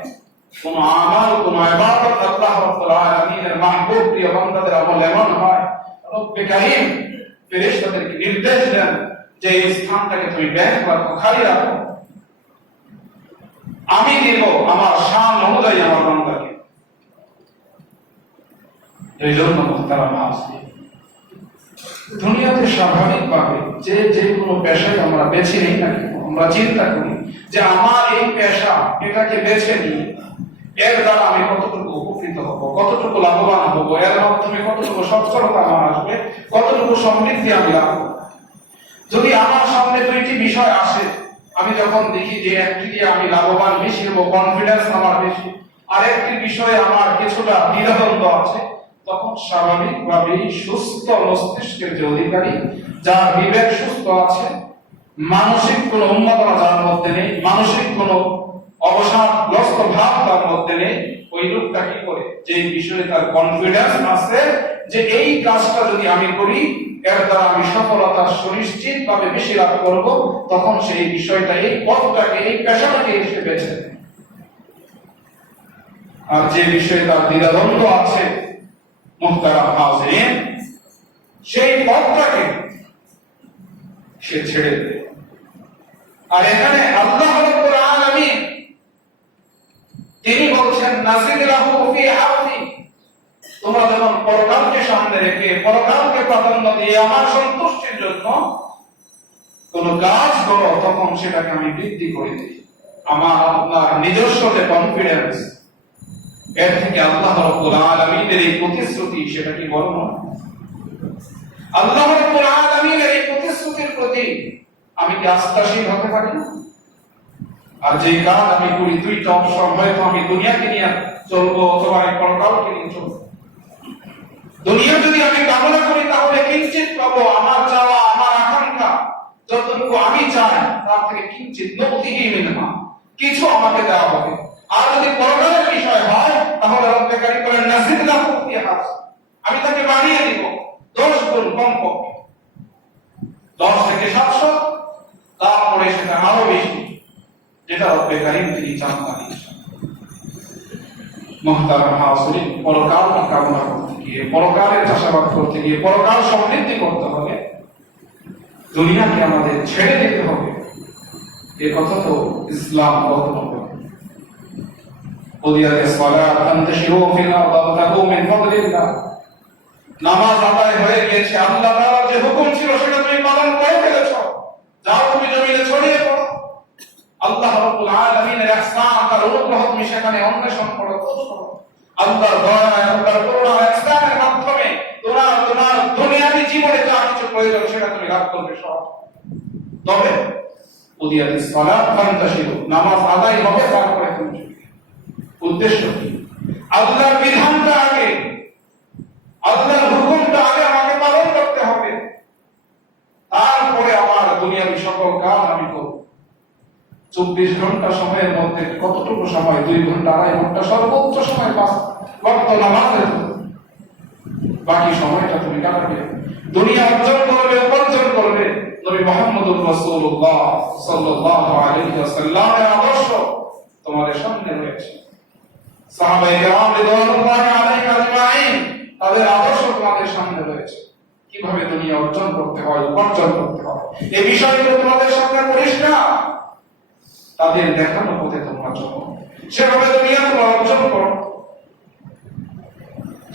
কোন আমল, কোন ইবাদত আল্লাহ রাব্বুল আলামিনের মাহবুব প্রিয় বান্দাদের আমল এমন হয়, রব্বে কারীম ফেরেশতাদেরকে নির্দেশ দেন যে এই স্থানটাকে তুমি ব্যাংক রাখো, খালি রাখো, আমি দিব আমার শান অনুযায়ী আমার বান্দাকে। এই জন্য মুহতারাম হাজিরিন, দুনিয়াতে স্বাভাবিকভাবে যে কোনো পেশায় আমরা বেছে নিই না কেন, আমরা চিন্তা করি যে আমার এই পেশা, এটাকে বেছে নিই, এর দ্বারা আমি কতটুকু উপকৃত হব, কতটুকু লাভবান হব, এর মাধ্যমে কতটুকু সচ্ছলতা আমার আসবে, কতটুকু সমৃদ্ধি আমি লাভ করব। যদি আমার সামনে 2টি বিষয় আসে, আমি যখন দেখি যে একটি দিয়ে আমি লাভবান বেশি হব, কনফিডেন্স আমার বেশি, আর একটি বিষয়ে আমার কিছুটা দ্বিধাদ্বন্দ্ব আছে, তখন স্বাভাবিকভাবেই সুস্থ মস্তিষ্কের যে অধিকারী, যার বিবেক সুস্থ আছে, মানসিক কোনো উন্মাদনা যার মধ্যে নেই, মানসিক কোনো অবসাদগ্রস্ত ভাব তার মধ্যে নেই, ওই লোকটা কি করে, যে বিষয়ে তার কনফিডেন্স আছে যে এই কাজটা যদি আমি করি এর দ্বারা আমি সফলতা সুনিশ্চিত ভাবে বেশি লাভ করব, তখন সেই বিষয়টা, এই পথটাকে, এই পেশাটাকে এসে বেছে নেয়। আর যে বিষয়ে তার দ্বিধাদ্বন্দ্ব আছে মুহতারাম হাজিরিন, সেই পথটাকে সে ছেড়ে দেয়। আর এখানে আল্লাহ রাব্বুল আলামিন তিনি বলছেন নাসিদ লাহু ফি হারসি, তোমরা যখন পরকালকে সামনে রেখে, পরকালকে প্রাধান্য দিয়ে আমার সন্তুষ্টির জন্য কোন কাজ করো, তখন সেটাকে আমি বৃদ্ধি করে দিই। আমার আপনার নিজস্ব যে কনফিডেন্স, এর থেকে আল্লাহ রাব্বুল আলামিনের এই প্রতিশ্রুতি, সেটা কি বড় নয়? আল্লাহ রাব্বুল আলামিনের এই প্রতিশ্রুতির প্রতি আমি কি আস্থাশীল হতে পারি না? আর যে কাজ আমি করি দুইটা অপশন, হয়তো আমি দুনিয়াকে নিয়ে চলবো অথবা আমি পরকালকে নিয়ে চলবো। দুনিয়া যদি আমি কামনা করি তাহলে কিঞ্চিত পাবো, আমার চাওয়া আমার আকাঙ্ক্ষা যতটুকু আমি চাই তার থেকে কিঞ্চিত নতিহি মিনহা, কিছু আমাকে দেওয়া হবে। আর যদি পরকালের বিষয় হয় তাহলে রব্বে কারীম বলেন নাযিদ লাহু ফিহা, আমি তাকে বাড়িয়ে দিব 10 গুণ, কমপক্ষে 10 থেকে 700, তারপরে সেটা আরো বেশি, যেটা রব্বে কারীম তিনি চান তা দিয়েছেন। মুহতারাম হাজিরিন, পরকাল কামনা করতে গিয়ে, পরকালের চাষাবাদ করতে গিয়ে, পরকাল সমৃদ্ধি করতে হবে দুনিয়াকে আমাদের ছেড়ে দিতে হবে, এ কথা তো ইসলাম কখনো বলে। ওদিয়াতে সালাত তানতাশিরু ফিল আরদি ওয়াবতাগু মিন ফাদলিল্লাহ, নামাজ আদায় হয়ে গেছে, আল্লাহ তাআলার যে হুকুম ছিল সেটা তুমি পালন করে ফেলেছো, যাও তুমি জমিনে ছড়িয়ে পড়ো, আল্লাহ রাব্বুল আলামিনের ইহসান তার অনুগ্রহ তুমি সেখানে অন্বেষণ করো, খোঁজ করো। আল্লাহর দয়া, আল্লাহর করুণা, ইহসানের মাধ্যমে তোমার দুনিয়াবী জীবনে যা কিছু প্রয়োজন সেটা তুমি লাভ করবে সব। তবে ওদিয়াতে সালাত তানতাশিরু, নামাজ আদায় হবে, তারপরে তুমি উদ্দেশ্য কি? আল্লাহর বিধানটা আগে, আল্লাহর হুকুমটা আগে আমাকে পালন করতে হবে, তারপরে আমার দুনিয়াবী সকল কাজ আমি করব। 24 ঘন্টা সময়ের মধ্যে কতটুকু সময়? 2 ঘন্টা 2.5 ঘন্টা সর্বোচ্চ সময় 5 ওয়াক্ত নামাজের, বাকি সময়টা তুমি কাটাবে দুনিয়া অর্জন করবে, উপার্জন করবে। নবী মুহাম্মদুর রাসূলুল্লাহ সাল্লাল্লাহু আলাইহি ওয়াসাল্লামের আদর্শ তোমাদের সামনে রয়েছে, সাহাবায়ে কেরাম রিদওয়ানুল্লাহি আলাইহিম আজমাইন তাদের আদর্শ তোমাদের সামনে রয়েছে, কিভাবে দুনিয়া অর্জন করতে হয়, উপার্জন করতে হয়, এই বিষয়গুলো তোমাদের সামনে পরিষ্কার। তাদের দেখানো পথে তোমরা চলো, সেভাবে দুনিয়া তোমরা অর্জন করো।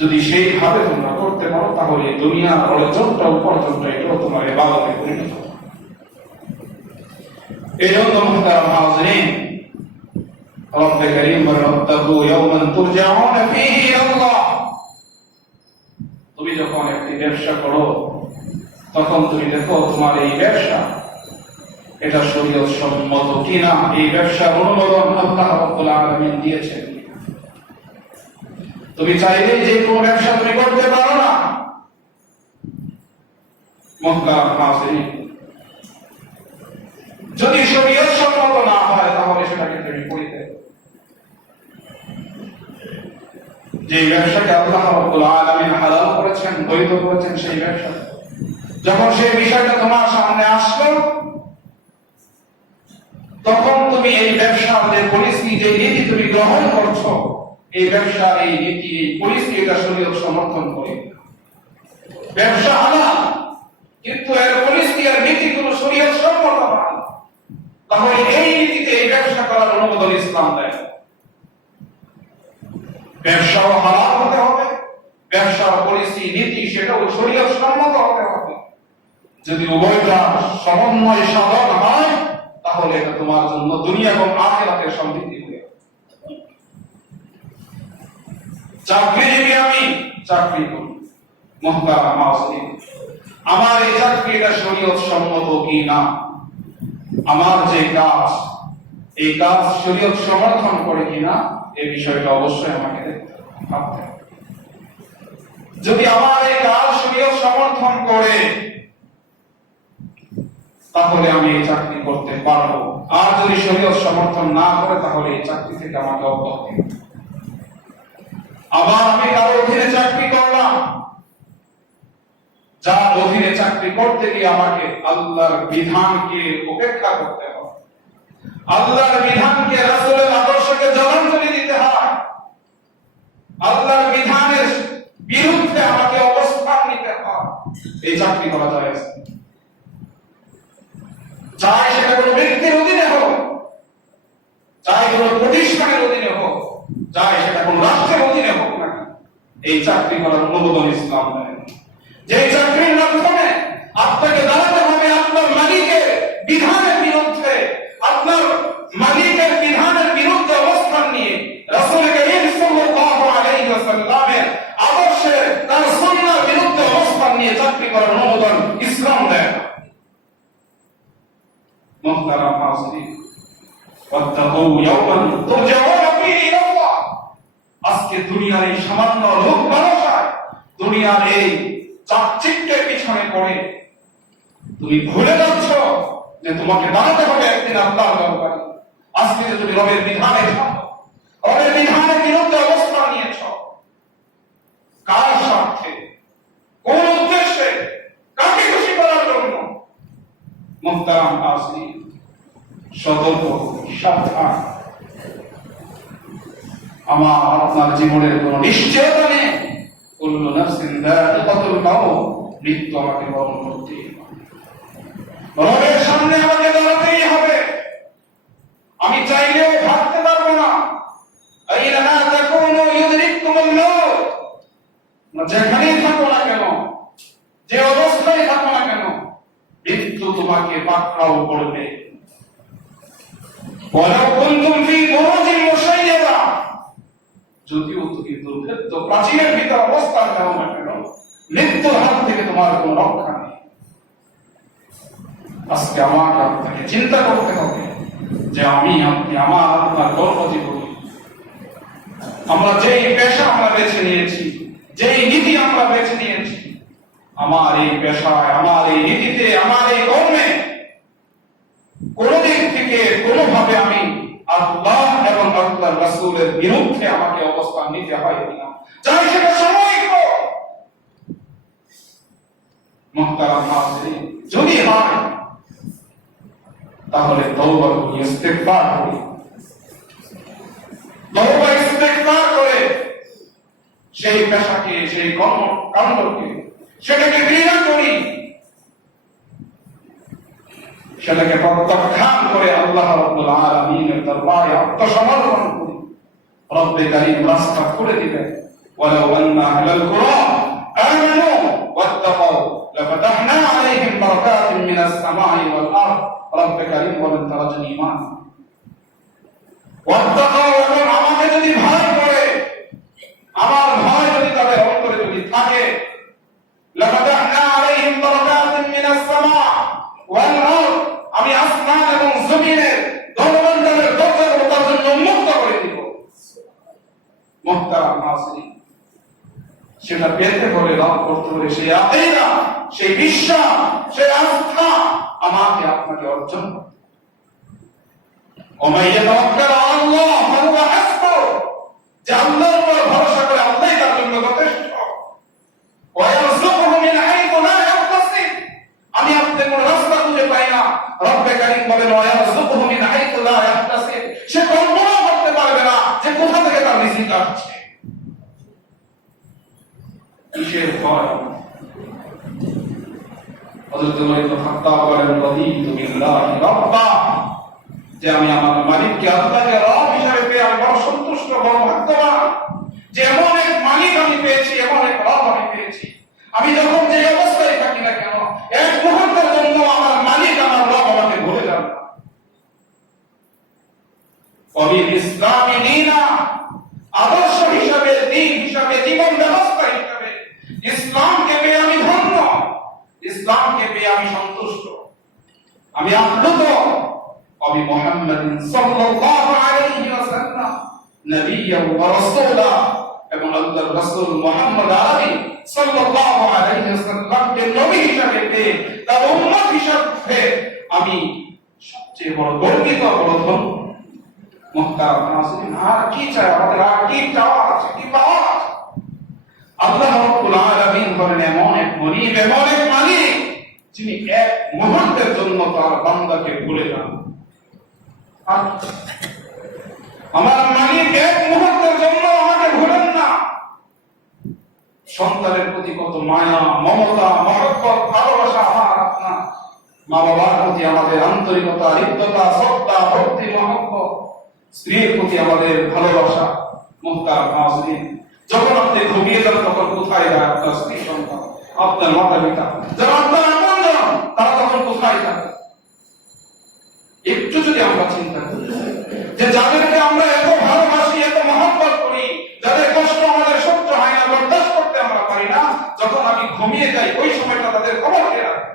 যদি সেইভাবে তোমরা করতে পারো তাহলে দুনিয়ার অর্জনটা, উপার্জনটা এটাও তোমার ইবাদতে পরিণত হবে। এই জন্য মুহতারাম হাজিরিন, রব্বে কারীম বলেন ওয়াত্তাকু ইয়াওমান তুরজাউনা ফীহি ইলাল্লাহ, তুমি যখন একটি ব্যবসা করো তখন তুমি দেখো তোমার এই ব্যবসা এটা শরীয়ত সম্মত কিনা, এই ব্যবসার অনুমোদন আল্লাহ রাব্বুল আলামিন দিয়েছেন। তুমি চাইলে যে কোনো ব্যবসা তুমি করতে পারো না। মুহতারাম হাজিরিন, যদি শরীয়ত সম্মত না হয় তাহলে সেটাকে তুমি করিতে, যে ব্যবসাকে আল্লাহ রাব্বুল আলামিন হালাল করেছেন, বৈধ করেছেন, সেই ব্যবসা যখন সেই বিষয়টা তোমার সামনে আসলো তখন তুমি এই ব্যবসার যে পলিসি, যে নীতি তুমি গ্রহণ করছো, এই ব্যবসা, এই নীতি, এই পলিসি এটা শরীয়ত সমর্থন করে। ব্যবসা হালাল কিন্তু এর পলিসি আর নীতিগুলো শরীয়ত সম্মত নয়, তাহলে এই নীতিতে এই ব্যবসা করার অনুমোদন ইসলাম দেয়। ব্যবসাও হালাল হতে হবে, ব্যবসার পলিসি নীতি সেটাও শরীয়ত সম্মত হতে হবে। যদি উভয়টা সমন্বয় সাধন হয় তাহলে এটা তোমার জন্য দুনিয়া এবং আখিরাতের সমৃদ্ধি হবে। চাকরিজীবী আমি, চাকরি করি, মুহতারাম হাজিরিন, আমার এই চাকরিটা শরীয়ত সম্মত কি না, আমার যে কাজ, এই কাজ শরীয়ত সমর্থন করে কিনা, এই বিষয়টা অবশ্যই আমাকে দেখতে হবে। যদি আমার এই কাজ শরীয়ত সমর্থন করে তাহলে আমি এই চাকরি করতে পারবো, আর যদি শরীয়ত সমর্থন না করে তাহলে এই চাকরি থেকে আমাকে অব্যাহতি দিতে হবে। আবার আমি কারো অধীনে চাকরি করলাম, যার অধীনে চাকরি করতে গিয়ে আমাকে আল্লাহর বিধানকে উপেক্ষা করতে হবে, আল্লাহর বিধানকে, রাসূলের আদর্শকে জলাঞ্জলি দিতে হয়, আল্লাহর বিধানের বিরুদ্ধে আমাকে অবস্থান নিতে হয়, এই চাকরি করা যায় না। চাই সেটা কোনো ব্যক্তির অধীনে হোক, চাই কোনো প্রতিষ্ঠানের অধীনে হোক, চাই সেটা কোনো রাষ্ট্রের অধীনে হোক না, এই চাকরি করার অনুমোদন ইসলাম দেয়। যে চাকরির মাধ্যমে আপনাকে দাঁড়াতে হবে আপনার মালিকের বিধানের বিরুদ্ধে, আপনার মালিকের বিধানের বিরুদ্ধে অবস্থান নিয়ে রাসূল কারীম সাল্লাল্লাহু আলাইহি ওয়াসাল্লামের আদর্শে, তার সুন্নাহর বিরুদ্ধে অবস্থান নিয়ে চাকরি করার অনুমোদন ইসলাম দেয় না। মুহতারাম হাজিরিন, ওয়াত্তাকু ইয়াওমান তুরজাউনা ফীহি ইলাল্লাহ। আজকে দুনিয়ার এই সামান্য লোক মানুষায়, দুনিয়ার এই চাকচিক্যের পিছনে পড়ে তুমি ভুলে যাচ্ছ যে তোমাকে দাঁড়াতে হবে একদিন আল্লাহর দরবারে। আজকে যে তুমি রবের বিধানে থাকো, রবের বিধানের বিরুদ্ধে অবস্থান নিয়েছ, কার স্বার্থে, কোন উদ্দেশ্যে, কাকে খুশি করার জন্য? মুহতারাম হাজিরিন, সতর্ক, সাবধান। আমার আপনার জীবনের কোন নিশ্চয়তা নেই। কুল্লু নাফসিন যায়িকাতুল মাউত, মৃত্যু আমাকে বরণ করতেই হবে। রবের সামনে আমাকে দাঁড়াতেই হবে। আমি চাইলেও ভাবতে পারবো না। আইনামা তাকুনু ইউদরিকুমুল মাউত, যেখানেই থাকো না কেন, যে অবস্থায় থাকো না কেন, মৃত্যু তোমাকে পাকড়াও করবে। ওয়ালাউ কুনতুম ফী বুরুজিন মুশাইয়াদা, যদিও তুমি দুর্ভেদ্য প্রাচীরের ভিতর অবস্থান নাও না কেন, মৃত্যুর হাত থেকে তোমার কোনো রক্ষা নেই। আজকে আমাকে আপনাকে চিন্তা করতে হবে যে আমি আপনি, আমার আপনার কর্মজীবনী, আমরা যেই পেশা আমরা বেছে নিয়েছি, যেই নীতি আমরা বেছে নিয়েছি, আমার এই পেশায়, আমার এই নীতিতে, আমার এই কর্মে কোন দিক থেকে কোনোভাবে আমি আল্লাহ এবং আল্লাহর রাসূলের বিরুদ্ধে আমাকে অবস্থান নিতে হয় কিনা, চাই সেটা সাময়িক হোক। মুহতারাম হাজিরিন, যদি হয় তাহলে তওবা করি, ইস্তেগফার করি। তওবা ইস্তেগফার করে সেই পেশাকে, সেই কর্মকাণ্ডকে, সেটাকে ঘৃণা করি, সেটাকে প্রত্যাখ্যান করে আল্লাহ রাব্বুল আলামিনের দরবারে আত্মসমর্পণ করি। রব্বে কারীম রাস্তা খুলে দিবেন। ওয়ালাউ আন্না আহলাল কুরা আমানু ওয়াত্তাকাউ লাফাতাহনা আলাইহিম বারাকাতিন মিনাস সামাই ওয়াল আরদ। রব্বে কারীম বলেন তারা যদি ঈমান ওয়াত্তাকাউ, এবং আমাকে যদি ভয় করে, আমার ভয় যদি তাদের অন্তরে যদি থাকে, লাফাতাহনা আলাইহিম বারাকাতিন মিনাস সামা ওয়াল আরদ, আমি আসমান এবং জমিনের দরজার দরজাগুলো তার জন্য উন্মুক্ত করে দিব। মুহতারাম হাজিরিন, সেটা পেতে হলে, লাভ করতে হলে সেই আকীদা, সেই বিশ্বাস, সেই আস্থা আমাকে আপনাকে অর্জন করতে হবে। ওয়া মান ইয়াতাওয়াক্কাল আলাল্লাহ ফাহুয়া হাসবুহ, যে আল্লাহর উপর ভরসা করে আল্লাহই তার জন্য যথেষ্ট। ওয়া ইয়ারযুকুহু মিন হাইথু লা ইয়াহতাসিব, আমি আপনাদের কোন রাস্তা খুঁজে পাই না। রব্বে কারীম বলেন ওয়া ইয়ারযুকুহু মিন হাইথু লা ইয়াহতাসিব, সে কল্পনা করতে পারবে না যে কোথা থেকে তার রিজিক আসছে। কিসের ভয়? হযরত ওমর ইবনে খাত্তাব বলেন রাদিতু বিল্লাহি রাব্বা, যে আমি আমার মালিককে, আল্লাহকে রব হিসেবে পেয়ে আমি বড় সন্তুষ্ট, বড় ভাগ্যবান যে এমন এক মালিক আমি পেয়েছি, এমন এক রব আমি পেয়েছি। আমি যখন যে অবস্থায় থাকি না কেন, এক মুহূর্তের জন্য আমার মালিক, আমার রব আমাকে ভুলে যাবে না। ওয়াবিল ইসলামি দীনা, আদর্শ হিসাবে, দিন হিসাবে, জীবন ব্যবস্থা হিসাবে ইসলামকে পেয়ে আমি ধন্য, ইসলামকে পেয়ে আমি সন্তুষ্ট, আমি আপ্লুত। অবি মুহাম্মাদিন সাল্লাল্লাহু আলাইহি ওয়াসাল্লাম নবিয়্যান ওয়া রাসূলা, এবং আল্লাহর রাসূল মুহাম্মদ আরবি সাল্লাল্লাহু আলাইহি ওয়াসাল্লামকে নবী হিসেবে পেয়ে, তার উম্মত হিসেবে আমি সবচেয়ে বড় গর্বিত, বড় ধন্য। মুহতারাম হাজিরিন, আর কি চাই আমাদের? আর কি চাওয়া আছে, কি পাওয়া আছে? আল্লাহ রাব্বুল আলামিন বলেন এমন এক মুনিব, এমন এক মালিক যিনি এক মুহূর্তের জন্য তার বান্দাকে ভুলে যান। আমার মালিক এক মুহূর্তের জন্য আমাকে ভুলেন না। সন্তানের প্রতি কত মায়া, মমতা, মহব্বত, ভালোবাসা আমার আপনার, মা বাবার প্রতি আমাদের আন্তরিকতা, হৃদ্যতা, শ্রদ্ধা, ভক্তি, মহব্বত, স্ত্রীর প্রতি আমাদের ভালোবাসা। মুহতারাম হাজিরিন, যখন আপনি ঘুমিয়ে যান তখন কোথায় যায় আপনার স্ত্রী সন্তান, আপনার মাতা পিতা, যারা আপনার আপনজন, তারা তখন কোথায় যায়? একটু যদি আমরা চিন্তা করি যে যাদেরকে আমরা এত ভালোবাসি, এত মহব্বত করি, যাদের কষ্ট আমাদের সহ্য হয় না, বরদাস্ত করতে আমরা পারি না, যখন আমি ঘুমিয়ে যাই ওই সময়টা তাদের খবর কে রাখে?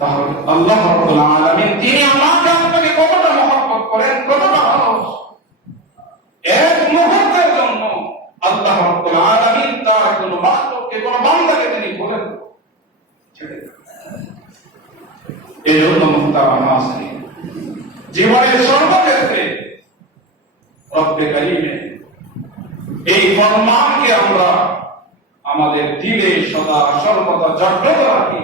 তাহলে আল্লাহ রাব্বুল আলামিন এজন্য মুহতারাম হাজিরিন, জীবনের সর্বক্ষেত্রে রব্বে কারীমের এই ফরমানকে আমরা আমাদের দিলে সদা সর্বদা জাগ্রত রাখি।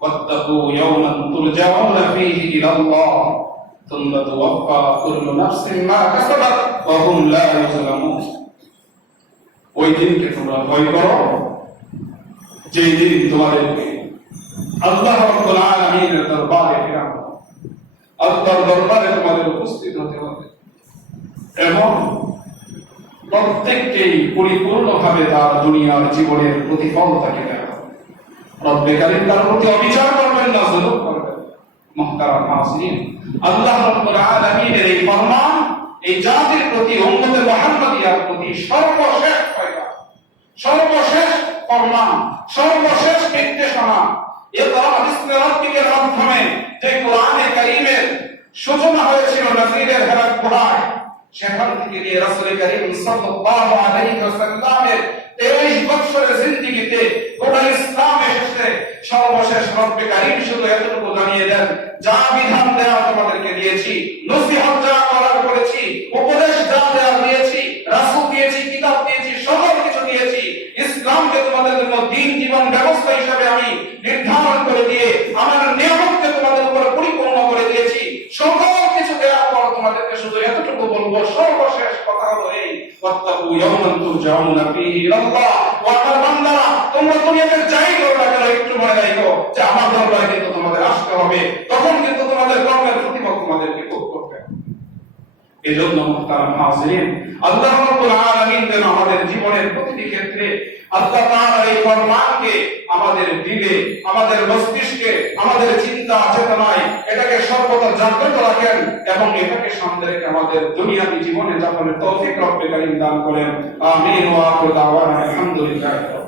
ওয়াত্তাকু ইয়াওমান তুরজাউনা ফীহি ইলাল্লাহ সুম্মা তুওয়াফা কুল্লু নাফসিন মা কাসাবাত ওয়া হুম লা ইউযলামুন। ওই দিনকে তোমরা ভয় করো যে দিন তোমাদেরকে আল্লাহ রাব্বুল আলামিনের দরবারে ফিরানো, আল্লাহর দরবারে তোমাদের উপস্থিত হতে হবে এবং প্রত্যেককেই পরিপূর্ণভাবে তার দুনিয়ার জীবনের প্রতিফল তাকে দেওয়া হবে। রব্বে কারীম তার প্রতি অবিচার করবেন না, জুলুম করবেন। মুহতারাম হাজিরিন, আল্লাহ রাব্বুল আলামিনের এই ফরমান এই জাতির প্রতি, উম্মতে মুহাম্মাদিয়ার প্রতি সর্বশেষ পয়গাম, সর্বশেষ ফরমান, সর্বশেষ নির্দেশনা। ইকরা বিসমি রাব্বিকার মাধ্যমে যে কোরআনে কারীমের সূচনা হয়েছিল নাজিরের হেরাত গুহায়, সেখান থেকে নিয়ে রাসূল করিম সাল্লাল্লাহু আলাইহি ওয়াসাল্লামের 23 বছরের জিন্দেগিতে গোটা ইসলাম এসেছে। সর্বশেষ রব্বে কারীম শুধু এতটুকু জানিয়ে দেন, যা বিধান দেওয়া তোমাদেরকে দিয়েছি, নসিহত যা করার করেছি, উপদেশ যা দেওয়া দিয়েছি, রাসূল দিয়েছি, কিতাব দিয়েছি, সকল কিছু দিয়েছি। ইসলামকে তোমাদের জন্য দ্বীন জীবন ব্যবস্থা হিসেবে আমি নির্ধারণ করে দিয়ে আমার নিয়ামতকে তোমাদের উপর পরিপূর্ণ করে দিয়েছি। সকল কিছু দেওয়ার পর তোমাদেরকে শুধু এতটুকু বলবো, সর্বশেষ কথা হলো এই, ওয়াত্তাকু ইয়াওমান তুরজাউনা ফীহি ইলাল্লাহ। ও আমার বান্দারা, তোমরা দুনিয়াতে যাই করো না কেন একটু মনে রাখো যে আমার দরবারে কিন্তু তোমাদের আসতে হবে, তখন কিন্তু তোমাদের কর্মের প্রতিফল তোমাদেরকে ভোগ করতে হবে। এজন্য মুহতারাম হাজিরিন, আল্লাহ রাব্বুল আলামিন যেন আমাদের জীবনের প্রতিটি ক্ষেত্রে আল্লাহ তাআলার এই ফরমানকে আমাদের দিলে, আমাদের মস্তিষ্কে, আমাদের চিন্তা চেতনায় এটাকে সর্বদা জাগ্রত রাখেন এবং এটাকে সামনে রেখে আমাদের দুনিয়াবী জীবনে যাপনের তৌফিক রব্বে কারীম দান করেন। আমিন ওয়া আখিরু দাওয়ানা আলহামদুলিল্লাহ।